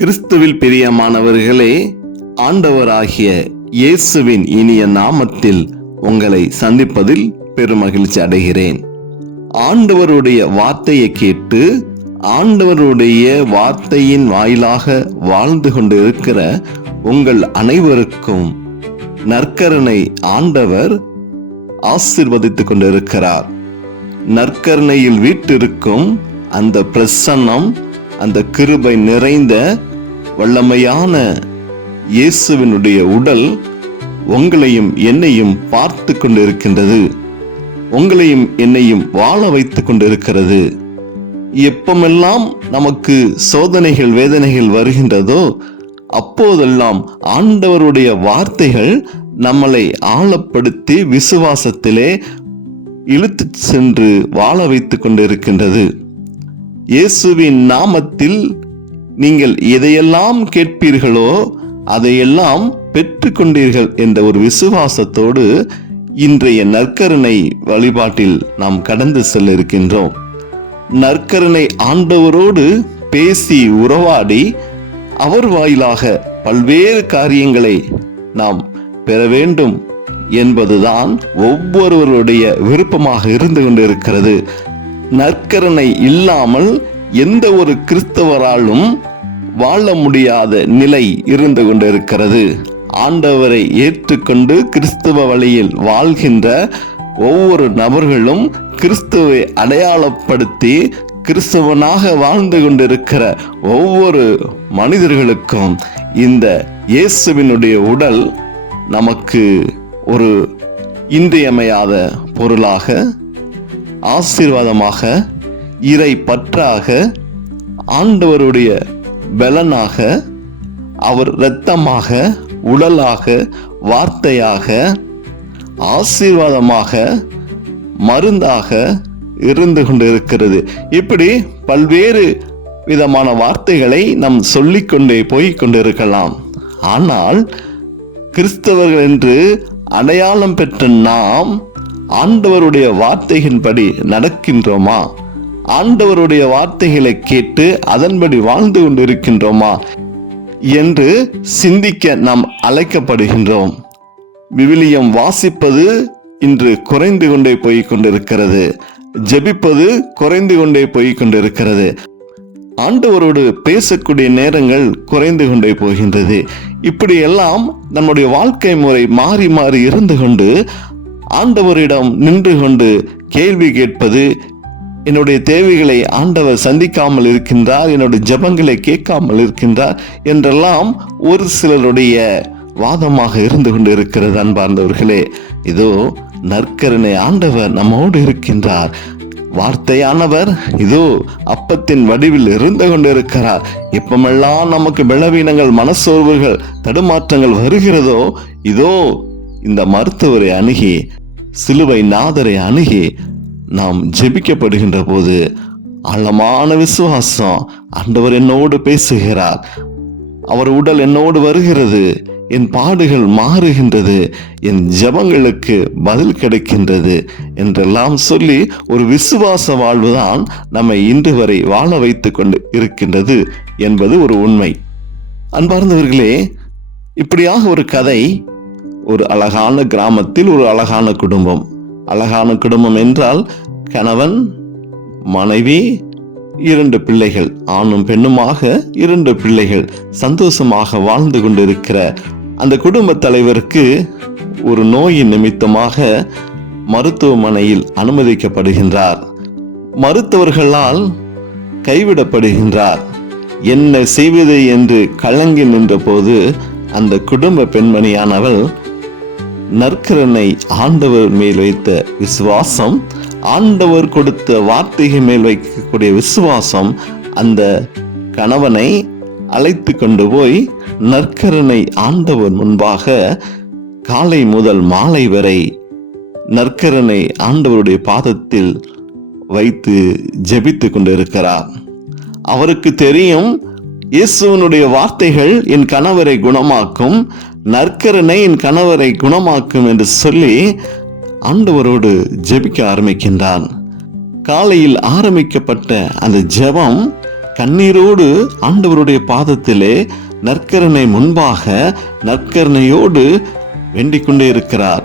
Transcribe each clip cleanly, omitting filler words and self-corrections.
கிறிஸ்துவில் பிரியமானவர்களே, ஆண்டவராகிய இயேசுவின் இனிய நாமத்தில் உங்களை சந்திப்பதில் பெருமகிழ்ச்சி அடைகிறேன். ஆண்டவருடைய வார்த்தையை கேட்டு ஆண்டவருடைய வார்த்தையின் வாயிலாக வாழ்ந்து கொண்டு இருக்கிற உங்கள் அனைவருக்கும் நற்கருணை ஆண்டவர் ஆசீர்வதித்துக் கொண்டிருக்கிறார். நற்கருணையில் வீற்றிருக்கும் அந்த பிரசன்னம், அந்த கிருபை நிறைந்த வல்லமையான இயேசுவினுடைய உடல் உங்களையும் என்னையும் பார்த்து கொண்டிருக்கின்றது. உங்களையும் என்னையும் வாழ வைத்துக் கொண்டிருக்கிறது. எப்பமெல்லாம் நமக்கு சோதனைகள் வேதனைகள் வருகின்றதோ அப்போதெல்லாம் ஆண்டவருடைய வார்த்தைகள் நம்மளை ஆழப்படுத்தி விசுவாசத்திலே இழுத்து சென்று வாழ வைத்துக் கொண்டிருக்கின்றது. இயேசுவின் நாமத்தில் நீங்கள் எதையெல்லாம் கேட்பீர்களோ அதையெல்லாம் பெற்றுக்கொண்டீர்கள் என்ற ஒரு விசுவாசத்தோடு இன்றைய நற்கருணை வழிபாட்டில் நாம் கடந்து செல்ல இருக்கின்றோம். நற்கருணை ஆண்டவரோடு பேசி உறவாடி அவர் வாயிலாக பல்வேறு காரியங்களை நாம் பெற வேண்டும் என்பதுதான் ஒவ்வொருவருடைய விருப்பமாக இருந்து கொண்டிருக்கிறது. நற்கருணை இல்லாமல் எந்த ஒரு கிறிஸ்தவராலும் வாழ முடியாத நிலை இருந்து கொண்டிருக்கிறது. ஆண்டவரை ஏற்றுக்கொண்டு கிறிஸ்துவ வழியில் வாழ்கின்ற ஒவ்வொரு நபர்களும் கிறிஸ்துவை அடையாளப்படுத்தி கிறிஸ்தவனாக வாழ்ந்து கொண்டிருக்கிற ஒவ்வொரு மனிதர்களுக்கும் இந்த இயேசுவினுடைய உடல் நமக்கு ஒரு இன்றியமையாத பொருளாக, ஆசீர்வாதமாக, இறை பற்றாக, ஆண்டவருடைய பலனாக, அவர் இரத்தமாக, உடலாக, வார்த்தையாக, ஆசீர்வாதமாக, மருந்தாக இருந்து கொண்டிருக்கிறது. இப்படி பல்வேறு விதமான வார்த்தைகளை நாம் சொல்லிக்கொண்டே போய் கொண்டிருக்கலாம். ஆனால் கிறிஸ்தவர்கள் என்று அடையாளம் பெற்ற நாம் ஆண்டவருடைய வார்த்தையின்படி நடக்கின்றோமா? ஆண்டவருடைய வார்த்தைகளை கேட்டு அதன்படி வாழ்ந்து கொண்டிருக்கின்றோமா என்று சிந்திக்க நாம் அழைக்கப்படுகின்றோம். விவிலியம் வாசிப்பது இன்று குறைந்து கொண்டே போய் கொண்டிருக்கிறது. ஜெபிப்பது குறைந்து கொண்டே போய் கொண்டிருக்கிறது. ஆண்டவரோடு பேசக்கூடிய நேரங்கள் குறைந்து கொண்டே போகின்றது. இப்படியெல்லாம் நம்முடைய வாழ்க்கை முறை மாறி மாறி இருந்து கொண்டு ஆண்டவரிடம் நின்று கொண்டு கேள்வி கேட்பது, என்னுடைய தேவைகளை ஆண்டவர் சந்திக்காமல் இருக்கின்றார், என்னுடைய ஜெபங்களை கேட்காமல் இருக்கின்றார் என்றெல்லாம் ஒரு சிலருடைய வாதமாக இருந்து கொண்டு இருக்கிறது. அன்பார்ந்தவர்களே, இதோ நற்கருணை ஆண்டவர் நம்மோடு இருக்கின்றார். வார்த்தையானவர் இதோ அப்பத்தின் வடிவில் இருந்து கொண்டிருக்கிறார். எப்பமெல்லாம் நமக்கு பலவீனங்கள், மனசோர்வுகள், தடுமாற்றங்கள் வருகிறதோ இதோ இந்த மருத்துவரை அணுகி, சிலுவை நாதரை அணுகி நாம் ஜெபிக்கப்படுகின்ற போது ஆழமான விசுவாசம், ஆண்டவர் என்னோடு பேசுகிறார், அவர் உடல் என்னோடு வருகிறது, என் பாடுகள் மாறுகின்றது, என் ஜெபங்களுக்கு பதில் கிடைக்கின்றது என்றெல்லாம் சொல்லி ஒரு விசுவாச வாழ்வுதான் நம்மை இன்று வரை வாழ வைத்து கொண்டு இருக்கின்றது என்பது ஒரு உண்மை. அன்பார்ந்தவர்களே, இப்படியாக ஒரு கதை. ஒரு அழகான கிராமத்தில் ஒரு அழகான குடும்பம். அழகான குடும்பம் என்றால் கணவன், மனைவி, 2 பிள்ளைகள், ஆணும் பெண்ணுமாக 2 பிள்ளைகள் சந்தோஷமாக வாழ்ந்து கொண்டிருக்கிற அந்த குடும்ப தலைவருக்கு ஒரு நோயின் நிமித்தமாக மருத்துவமனையில் அனுமதிக்கப்படுகின்றார். மருத்துவர்களால் கைவிடப்படுகின்றார். என்ன செய்வது என்று கலங்கி நின்ற போது அந்த குடும்ப பெண்மணியானவள் நற்கருணை ஆண்டவர் மேல் வைத்த விசுவாசம், ஆண்டவர் கொடுத்த வார்த்தைகள் மேல் வைக்கக்கூடிய விசுவாசம் அந்த கணவனை அழைத்து கொண்டு போய் நற்கருணை ஆண்டவர் முன்பாக காலை முதல் மாலை வரை நற்கருணை ஆண்டவருடைய பாதத்தில் வைத்து ஜெபித்து கொண்டிருக்கிறார். அவருக்கு தெரியும், இயேசுவினுடைய வார்த்தைகள் என் கணவரை குணமாக்கும், நற்கருணை என் கணவரை குணமாக்கும் என்று சொல்லி ஆண்டவரோடு ஜெபிக்க ஆரம்பிக்கின்றான். காலையில் ஆரம்பிக்கப்பட்ட அந்த ஜெபம் கண்ணீரோடு ஆண்டவருடைய பாதத்திலே நற்கருணை முன்பாக நற்கருணையோடு வேண்டிக் கொண்டே இருக்கிறார்.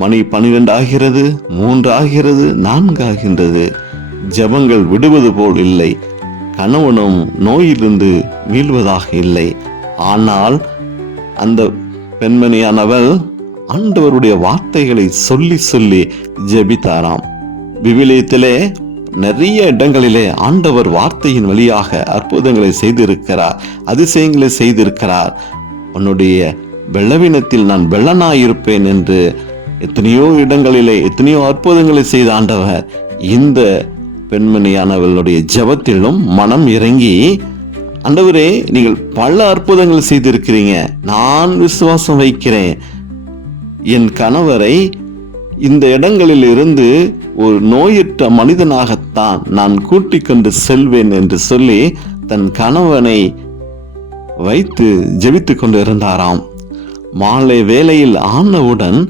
மணி 12 ஆகிறது, 3 ஆகிறது, 4 ஆகின்றது. ஜெபங்கள் விடுவது போல் இல்லை. கணவனும் நோயிலிருந்து மீள்வதாக இல்லை. ஆனால் அந்த பெண்மணியானவள் ஆண்டவருடைய வார்த்தைகளை சொல்லி சொல்லி ஜெபித்தாராம். விவிலியத்திலே நிறைய இடங்களிலே ஆண்டவர் வார்த்தையின் வழியாக அற்புதங்களை செய்திருக்கிறார், அதிசயங்களை செய்திருக்கிறார். உன்னுடைய பலவீனத்தில் நான் பெலனாயிருப்பேன் என்று எத்தனையோ இடங்களிலே எத்தனையோ அற்புதங்களை செய்த ஆண்டவர் இந்த பெண்மணியானவளுடைய ஜெபத்திலும் மனம் இறங்கி, ஆண்டவரே நீங்கள் பல அற்புதங்கள் செய்திருக்கிறீங்க, நான் விசுவாசம் வைக்கிறேன், என் கணவரை இந்த இடங்களில் இருந்து ஒரு நோயற்ற மனிதனாகத்தான் நான் கூட்டிக் கொண்டு செல்வேன் என்று சொல்லி தன் கணவனை வைத்து ஜெபித்துக் கொண்டு இருந்தாராம். மாலை வேளையில் ஆனவுடன்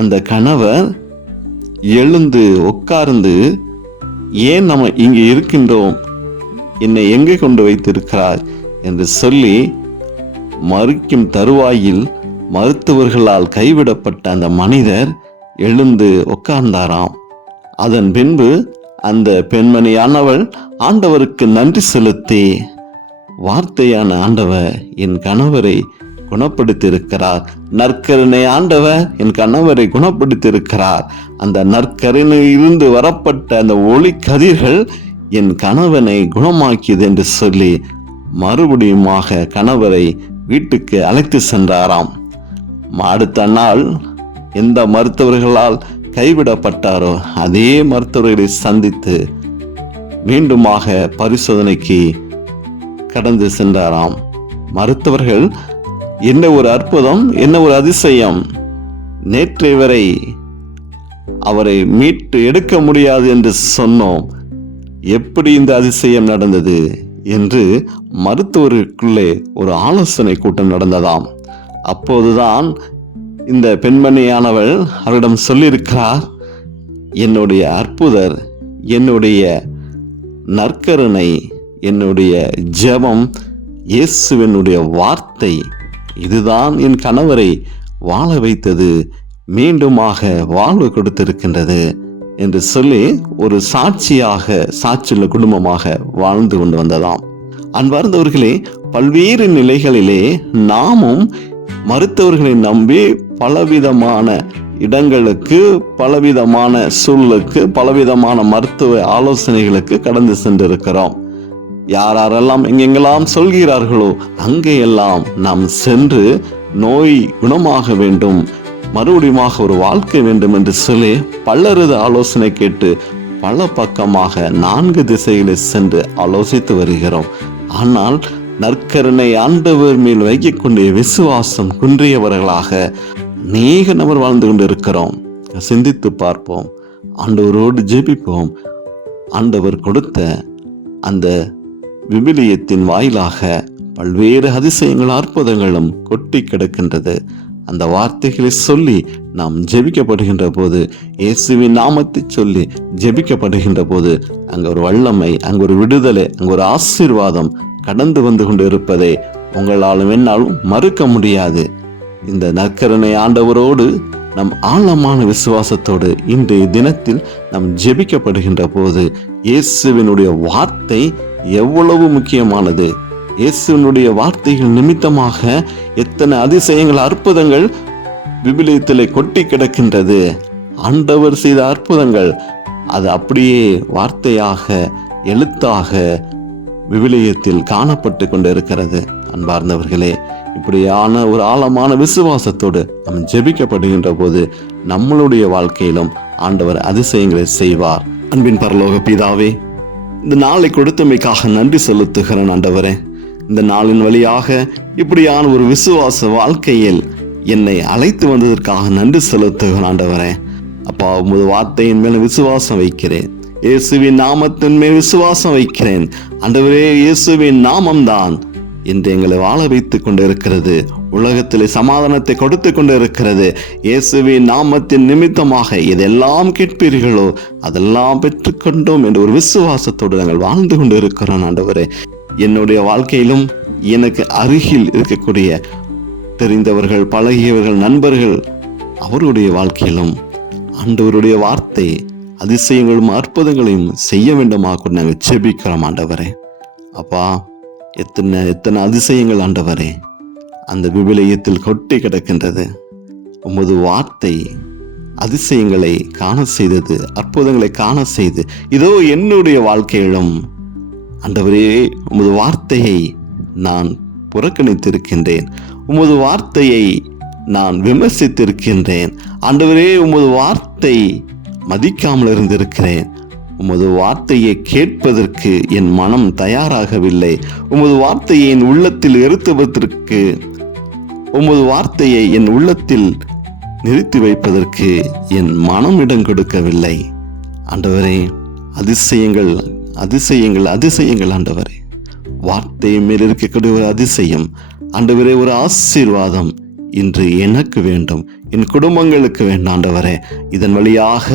அந்த கணவர் எழுந்து உட்கார்ந்து, ஏன் நம்ம இங்கே இருக்கின்றோம், என்னை எங்கே கொண்டு வைத்திருக்கிறார் என்று சொல்லி மறிக்கும் தருவாயில் மருத்துவர்களால் கைவிடப்பட்ட அந்த மனிதர் எழுந்து உட்கார்ந்தாராம். அதன் பின்பு அந்த பெண்மணியானவள் ஆண்டவருக்கு நன்றி செலுத்தி, வார்த்தையான ஆண்டவர் என் கணவரை குணப்படுத்தியிருக்கிறார், நற்கருணை ஆண்டவர் என் கணவரை குணப்படுத்தியிருக்கிறார், அந்த நற்கருணையிலிருந்து வரப்பட்ட அந்த ஒளி கதிர்கள் என் கணவனை குணமாக்கியது என்று சொல்லி மறுபடியுமாக கணவரை வீட்டுக்கு அழைத்து சென்றாராம். அடுத்த நாள் எந்த மருத்துவர்களால் கைவிடப்பட்டாரோ அதே மருத்துவர்களை சந்தித்து மீண்டுமாக பரிசோதனைக்கு கடந்து சென்றாராம். மருத்துவர்கள் என்ன ஒரு அற்புதம், என்ன ஒரு அதிசயம், நேற்றை வரை அவரை மீட்டு எடுக்க முடியாது என்று சொன்னோம், எப்படி இந்த அதிசயம் நடந்தது என்று மருத்துவருக்குள்ளே ஒரு ஆலோசனை கூட்டம் நடந்ததாம். அப்போதுதான் இந்த பெண்மணியானவள் அவரிடம் சொல்லியிருக்கிறார், என்னுடைய அற்புதர், என்னுடைய நற்கருணை, என்னுடைய ஜெபம், இயேசுவினுடைய வார்த்தை, இதுதான் என் கணவரை வாழ வைத்தது, மீண்டுமாக வாழ்வு கொடுத்திருக்கின்றது என்று சொல்லி ஒரு சாட்சியுள்ள குடும்பமாக வாழ்ந்து கொண்டு வந்ததாம். அன்பார்ந்தவர்களே, பல்வேறு நிலைகளிலே நாமும் மருத்துவர்களை நம்பி பலவிதமான இடங்களுக்கு, பலவிதமான சூழலுக்கு, பலவிதமான மருத்துவ ஆலோசனைகளுக்கு கடந்து சென்றிருக்கிறோம். யாரெல்லாம் எங்கெங்கெல்லாம் சொல்கிறார்களோ அங்கேயெல்லாம் நாம் சென்று நோய் குணமாக வேண்டும், மறுபடியுமாக ஒரு வாழ்க்கை வேண்டும் என்று சொல்லி பலரது ஆலோசனை கேட்டு பல பக்கமாக 4 திசைகளில் சென்று ஆலோசித்து வருகிறோம். ஆனால் நற்கருணை ஆண்டவர் மேல் வைக்கக்கூடிய விசுவாசம் குன்றியவர்களாக அநேக நபர் வாழ்ந்து கொண்டு இருக்கிறோம். சிந்தித்து பார்ப்போம், ஆண்டவரோடு ஜெபிப்போம். ஆண்டவர் கொடுத்த அந்த விவிலியத்தின் வாயிலாக பல்வேறு அதிசயங்கள் அற்புதங்களும் கொட்டி கிடக்கின்றது. அந்த வார்த்தைகளை சொல்லி நாம் ஜெபிக்கப்படுகின்ற போது, இயேசுவின் நாமத்தை சொல்லி ஜெபிக்கப்படுகின்ற போது, அங்க ஒரு வல்லமை, அங்க ஒரு விடுதலை, அங்க ஒரு ஆசீர்வாதம் கடந்து வந்து கொண்டு இருப்பதை உங்களாலும் என்னாலும் மறுக்க முடியாது. இந்த நற்கருணை ஆண்டவரோடு நம் ஆழமான விசுவாசத்தோடு இன்றைய தினத்தில் நாம் ஜெபிக்கப்படுகின்ற போது, இயேசுவினுடைய வார்த்தை எவ்வளவு முக்கியமானது, இயேசுவினுடைய வார்த்தைகள் நிமித்தமாக எத்தனை அதிசயங்கள், அற்புதங்கள் விவிலியத்திலே கொட்டி கிடக்கின்றது. ஆண்டவர் செய்த அற்புதங்கள் அது அப்படியே வார்த்தையாக, எழுத்தாக விவிலியத்தில் காணப்பட்டு கொண்டு இருக்கிறது. அன்பார்ந்தவர்களே, இப்படியான ஒரு ஆழமான விசுவாசத்தோடு நாம் ஜெபிக்கப்படுகின்ற போது நம்மளுடைய வாழ்க்கையிலும் ஆண்டவர் அதிசயங்களை செய்வார். அன்பின் பரலோக பிதாவே, இந்த நாளை கொடுத்தமைக்காக நன்றி செலுத்துகிறேன் ஆண்டவரே. இந்த நாளின் வழியாக இப்படியான ஒரு விசுவாச வாழ்க்கையில் என்னை அழைத்து வந்ததற்காக நன்றி செலுத்துகிறேன் ஆண்டவரே. அப்பா, உமது வார்த்தையின் மேல விசுவாசம் வைக்கிறேன், இயேசுவின் நாமத்தின் மேல் விசுவாசம் வைக்கிறேன் ஆண்டவரே. இயேசுவின் நாமம்தான் இன்று எங்களை வாழ வைத்துக் கொண்டிருக்கிறது. உலகத்திலே சமாதானத்தை கொடுத்து கொண்டு இருக்கிறது. இயேசுவின் நாமத்தின் நிமித்தமாக எதெல்லாம் கேட்பீர்களோ அதெல்லாம் பெற்றுக்கொண்டோம் என்ற ஒரு விசுவாசத்தோடு நாங்கள் வாழ்ந்து கொண்டு இருக்கிறோம். ஆண்டவரே, என்னுடைய வாழ்க்கையிலும் எனக்கு அருகில் இருக்கக்கூடிய தெரிந்தவர்கள், பழகியவர்கள், நண்பர்கள், அவருடைய வாழ்க்கையிலும் ஆண்டவருடைய வார்த்தை அதிசயங்களும் அற்புதங்களையும் செய்ய வேண்டுமாக நாங்கள் ஜெபிக்கிறோம். ஆண்டவரே அப்பா, எத்தனை அதிசயங்கள் ஆண்டவரே அந்த விவிலியத்தில் கொட்டி கிடக்கின்றது. உமது வார்த்தை அதிசயங்களை காண செய்தது, அற்புதங்களை காண செய்து, இதோ என்னுடைய வாழ்க்கையிலும் ஆண்டவரே உமது வார்த்தையை நான் புறக்கணித்திருக்கின்றேன், உமது வார்த்தையை நான் விமர்சித்திருக்கின்றேன். ஆண்டவரே, உமது வார்த்தை மதிக்காமல் இருந்திருக்கிறேன். உமது வார்த்தையை கேட்பதற்கு என் மனம் தயாராகவில்லை. உமது வார்த்தையை என் உள்ளத்தில் இருத்துவதற்கு, உமது வார்த்தையை என் உள்ளத்தில் நிறுத்தி வைப்பதற்கு என் மனம் இடம் கொடுக்கவில்லை. ஆண்டவரே, அதிசயங்கள் அதிசயங்கள் அதிசயங்கள் ஆண்டவரே, வார்த்தை மேல் இருக்கக்கூடிய ஒரு அதிசயம் ஆண்டவரே, ஒரு ஆசீர்வாதம் இன்று எனக்கு வேண்டும், என் குடும்பங்களுக்கு வேண்டும். ஆண்டவரே, இதன் வழியாக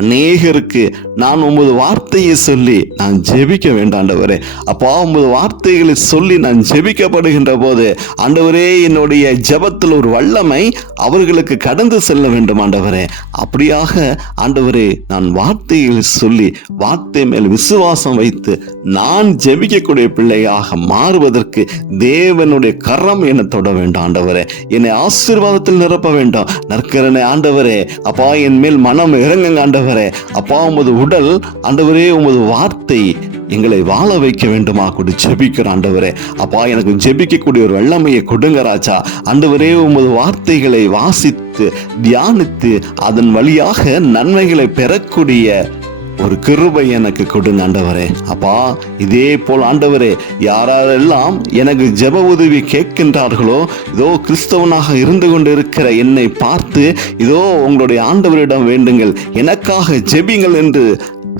அநேகருக்கு நான் உமது வார்த்தையை சொல்லி நான் ஜெபிக்க வேண்டும். ஆண்டவரே அப்பா, உமது வார்த்தைகளை சொல்லி நான் ஜெபிக்கப்படுகின்ற போது ஆண்டவரே, என்னுடைய ஜெபத்தில் ஒரு வல்லமை அவர்களுக்கு கடந்து செல்ல வேண்டும். ஆண்டவரே, அப்படியாக ஆண்டவரே, நான் வார்த்தைகளை சொல்லி வார்த்தை மேல் விசுவாசம் வைத்து நான் ஜெபிக்கக்கூடிய பிள்ளையாக மாறுவதற்கு தேவனுடைய கரம் என்னை தொட வேண்டும். ஆண்டவரே, என்னை ஆசீர்வாதத்தில் நிரப்ப வேண்டும். நற்கரனே ஆண்டவரே அப்பா, என் மேல் மனம் இறங்குங்க ஆண்டவரே அப்பா. உமது உடல் ஆண்டவரே, உமது வார்த்தை எங்களை வாழ வைக்க வேண்டுமா கூட ஜெபிக்கிற ஆண்டவரே அப்பா. எனக்கு ஜெபிக்கக்கூடிய ஒரு வல்லமையை கொடுங்க ராஜா. ஆண்டவரே, உமது வார்த்தைகளை வாசித்து தியானித்து அதன் வழியாக நன்மைகளை பெறக்கூடிய ஒரு கிருபை எனக்கு கொடுங்க ஆண்டவரே அப்பா. இதே போல் ஆண்டவரே, யாரெல்லாம் எனக்கு ஜெப உதவி கேட்கின்றார்களோ, இதோ கிறிஸ்தவனாக இருந்து கொண்டு இருக்கிற என்னை பார்த்து, இதோ உங்களுடைய ஆண்டவரிடம் வேண்டுங்கள், எனக்காக ஜெபிங்கள் என்று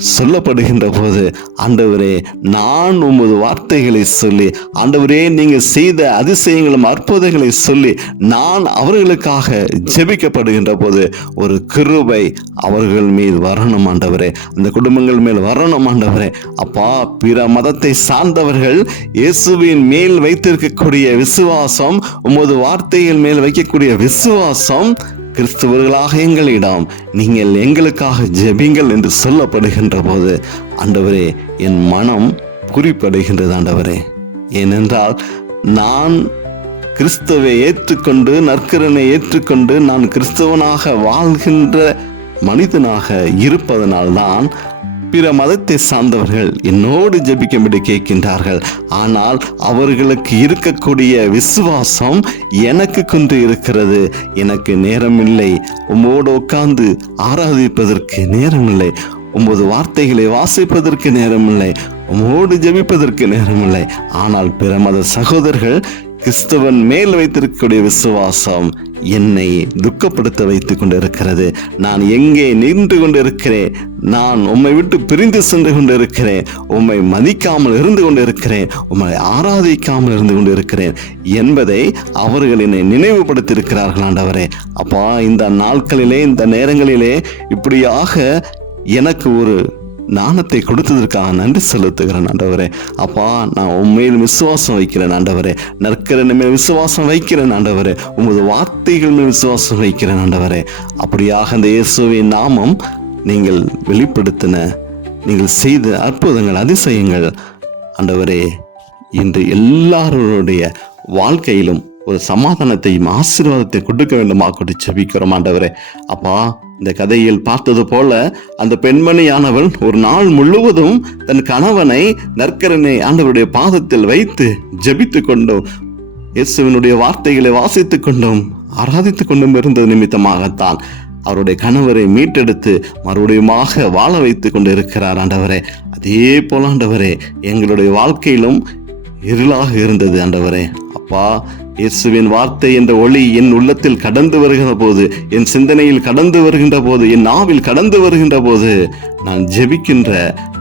சொல்லப்படுகின்ற போது ஆண்டவரே, நான் உமது வார்த்தைகளை சொல்லி ஆண்டவரே, நீங்கள் செய்த அதிசயங்களும் அற்புதங்களை சொல்லி நான் அவர்களுக்காக ஜெபிக்கப்படுகின்ற போது ஒரு கிருபை அவர்கள் மீது வரணும் ஆண்டவரே, அந்த குடும்பங்கள் மேல் வரணும் ஆண்டவரே அப்பா. பிற மதத்தை சார்ந்தவர்கள் இயேசுவின் மேல் வைத்திருக்கக்கூடிய விசுவாசம், உமது வார்த்தைகள் மேல் வைக்கக்கூடிய விசுவாசம், கிறிஸ்தவர்களாக எங்களிடம் நீங்கள் எங்களுக்காக ஜெபிங்கள் என்று சொல்லப்படுகின்ற போது ஆண்டவரே, என் மனம் குறிப்படைகின்றது ஆண்டவரே. ஏனென்றால் நான் கிறிஸ்துவை ஏற்றுக்கொண்டு, நற்கரனை ஏற்றுக்கொண்டு நான் கிறிஸ்தவனாக வாழ்கின்ற மனிதனாக இருப்பதனால்தான் பிற மதத்தை சார்ந்தவர்கள் என்னோடு ஜெபிக்கும்படி கேட்கின்றார்கள். ஆனால் அவர்களுக்கு இருக்கக்கூடிய விசுவாசம் எனக்கு கொண்டு இருக்கிறது. எனக்கு நேரமில்லை, உம்மோடு உட்கார்ந்து ஆராதிப்பதற்கு நேரமில்லை, உமது வார்த்தைகளை வாசிப்பதற்கு நேரமில்லை, உம்மோடு ஜெபிப்பதற்கு நேரமில்லை. ஆனால் பிற மத சகோதரர்கள் கிறிஸ்தவன் மேல் வைத்திருக்கக்கூடிய விசுவாசம் என்னை துக்கப்படுத்த வைத்துக் கொண்டிருக்கிறது. நான் எங்கே நின்று கொண்டிருக்கிறேன், நான் உம்மை விட்டு பிரிந்து சென்று கொண்டிருக்கிறேன், உம்மை மதிக்காமல் இருந்து கொண்டிருக்கிறேன், உம்மை ஆராதிக்காமல் இருந்து கொண்டிருக்கிறேன் என்பதை அவர்கள் என்னை நினைவுபடுத்தியிருக்கிறார்கள் ஆண்டவரே அப்பா. இந்த நாட்களிலே, இந்த நேரங்களிலே இப்படியாக எனக்கு ஒரு ஞானத்தை கொடுத்ததற்காக நன்றி செலுத்துகிறேன் ஆண்டவரே அப்பா. நான் உண்மையில் விசுவாசம் வைக்கிறேன் ஆண்டவரே, நற்கரன் மேல் விசுவாசம் வைக்கிறேன் ஆண்டவரே, உமது வார்த்தைகள் மேல் விசுவாசம் வைக்கிறேன் ஆண்டவரே. அப்படியாக அந்த இயேசுவின் நாமம் நீங்கள் வெளிப்படுத்தின, நீங்கள் செய்த அற்புதங்கள், அதிசயங்கள் ஆண்டவரே, இன்று எல்லாருடைய வாழ்க்கையிலும் ஒரு சமாதானத்தையும் ஆசீர்வாதத்தை கொடுக்க வேண்டுமா கொண்டு ஜெபிக்கிறோம் ஆண்டவரே அப்பா. இந்த கதையில் பார்த்தது போல அந்த பெண்மணியானவள் ஒரு நாள் முழுவதும் தன் கணவனை நற்கரனை ஆண்டவருடைய பாதத்தில் வைத்து ஜெபித்து கொண்டும் இயேசுவினுடைய வார்த்தைகளை வாசித்துக் கொண்டும் ஆராதித்துக் கொண்டும் இருந்தது நிமித்தமாகத்தான் அவருடைய கணவரை மீட்டெடுத்து மறுபடியுமாக வாழ வைத்துக் கொண்டு இருக்கிறார் ஆண்டவரே. அதே போல ஆண்டவரே, எங்களுடைய வாழ்க்கையிலும் இருளாக இருந்தது ஆண்டவரே அப்பா. இயேசுவின் வார்த்தை என்ற ஒளி என் உள்ளத்தில் கடந்து வருகின்ற போது, என் சிந்தனையில் கடந்து வருகின்ற போது, என் நாவில் கடந்து வருகின்ற போது நான் ஜெபிக்கின்ற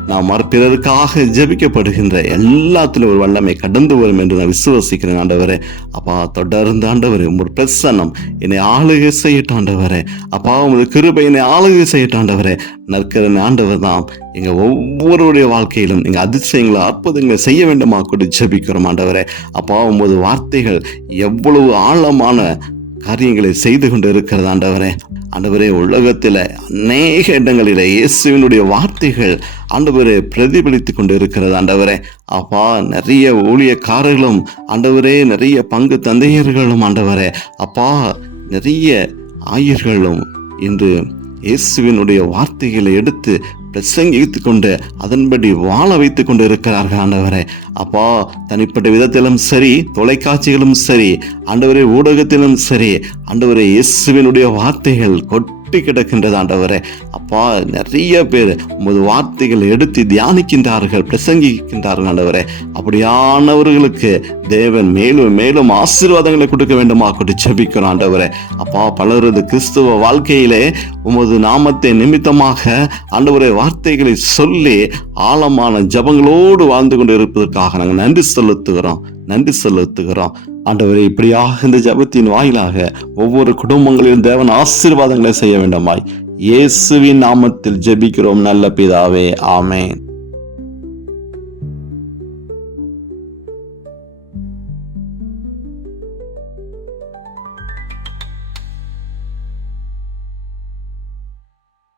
நாம் பிறருக்காக ஜெபிக்கப்படுகின்ற எல்லாத்திலும் ஒரு வல்லமை கடந்து வரும் என்று நான் விசுவாசிக்கிறேன் ஆண்டவரே. அப்பா, தொடர்ந்து ஆண்டவரே ஒரு பிரசன்னம் என்னை ஆளுகை செய்யட்டும் ஆண்டவரே. அப்பா, உமது கிருபை என்னை ஆளுகை செய்யட்டும் ஆண்டவரே. நற்கரன் ஆண்டவர் தான் எங்க ஒவ்வொருடைய வாழ்க்கையிலும் நீங்க அதிசயங்களை அற்புதங்களை செய்ய வேண்டுமா கூட ஜெபிக்கிறோம் ஆண்டவரே. அப்பா, உமது வார்த்தைகள் எவ்வளவு ஆழமான காரியங்களை செய்து கொண்டு இருக்கிறது ஆண்டவரே. ஆண்டவரே, உலகத்தில் அநேக இடங்களில் இயேசுவினுடைய வார்த்தைகள் ஆண்டவரே பிரதிபலித்து கொண்டு இருக்கிறது ஆண்டவரே. அப்பா, நிறைய ஊழியக்காரர்களும் ஆண்டவரே, நிறைய பங்கு தந்தையர்களும் ஆண்டவரே, அப்பா, நிறைய ஆயர்களும் இன்று இயேசுவினுடைய வார்த்தைகளை எடுத்து பிரசங்கித்து கொண்டு அதன்படி வாழ வைத்து கொண்டு இருக்கிறார்கள் ஆண்டவரே. அப்பா, தனிப்பட்ட விதத்திலும் சரி, தொலைக்காட்சிகளும் சரி, ஆண்டவரே ஊடகத்திலும் சரி, ஆண்டவரே இயேசுவினுடைய வார்த்தைகள் கொட்டி கிடக்கின்றது ஆண்டவரே. அப்பா, நிறைய பேர் உமது வார்த்தைகள் எடுத்து தியானிக்கின்றார்கள், பிரசங்கிக்கின்றார்கள் ஆண்டவரே. அப்படியானவர்களுக்கு தேவன் மேலும் மேலும் ஆசீர்வாதங்களை கொடுக்க வேண்டுமா கொண்டு ஜெபிக்கிறோம் ஆண்டவரே. அப்பா, பலரது கிறிஸ்துவ வாழ்க்கையிலே உமது நாமத்தை நிமித்தமாக ஆண்டவரே வார்த்தைகளை சொல்லி ஆழமான ஜபங்களோடு வாழ்ந்து கொண்டு இருப்பதற்காக நாங்கள் நன்றி செலுத்துகிறோம் ஆண்டவரே. இப்படியாக இந்த ஜபத்தின் வாயிலாக ஒவ்வொரு குடும்பங்களிலும் தேவன் ஆசீர்வாதங்களை செய்ய வேண்டுமாய் இயேசுவின் நாமத்தில் ஜெபிக்கிறோம் நல்ல பிதாவே, ஆமென்.